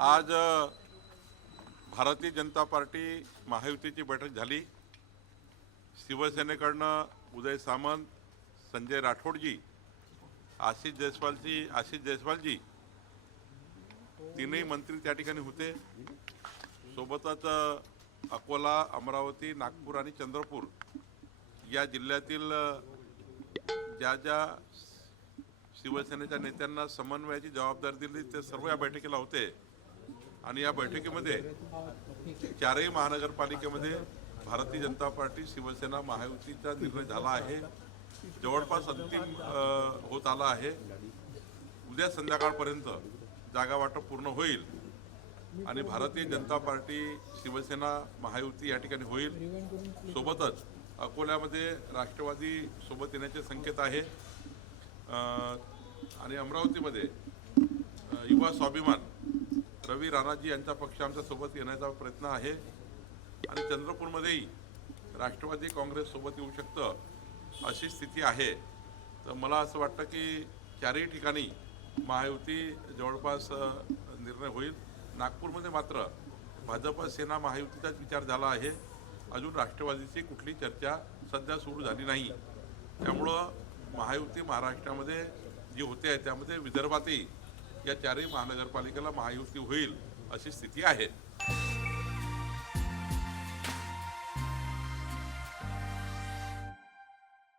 आज भारतीय जनता पार्टी महायुतीची बैठक झाली. शिवसेनेकडनं उदय सामंत संजय राठोडजी आशिष जयस्वालजी आशिष जयस्वालजी तीनही मंत्री त्या ठिकाणी होते. सोबतच अकोला अमरावती नागपूर आणि चंद्रपूर या जिल्ह्यातील ज्या ज्या शिवसेनेच्या नेत्यांना समन्वयाची जबाबदारी दिली ते सर्व या बैठकीला होते. आणि या बैठकीमध्ये चारही महानगरपालिकेमध्ये भारतीय जनता पार्टी शिवसेना महायुतीचा निर्णय झाला आहे. जवळपास अंतिम होत आला आहे. उद्या संध्याकाळपर्यंत जागा वाटप पूर्ण होईल आणि भारतीय जनता पार्टी शिवसेना महायुती या ठिकाणी होईल. सोबतच अकोल्यामध्ये राष्ट्रवादी सोबत येण्याचे संकेत आहे. आणि अमरावतीमध्ये युवा स्वाभिमान रवी राणाजी यांचा पक्ष आमच्यासोबत येण्याचा प्रयत्न आहे. आणि चंद्रपूरमध्येही राष्ट्रवादी काँग्रेस सोबत येऊ शकतं अशी स्थिती आहे. तर मला असं वाटतं की चारही ठिकाणी महायुती जवळपास निर्णय होईल. नागपूरमध्ये मात्र भाजप सेना महायुतीचाच विचार झाला आहे. अजून राष्ट्रवादीची कुठली चर्चा सध्या सुरू झाली नाही. त्यामुळं महायुती महाराष्ट्रामध्ये जी होते आहे त्यामध्ये विदर्भातही या चारही महानगरपालिकेला महायुती होईल अशी स्थिती आहे.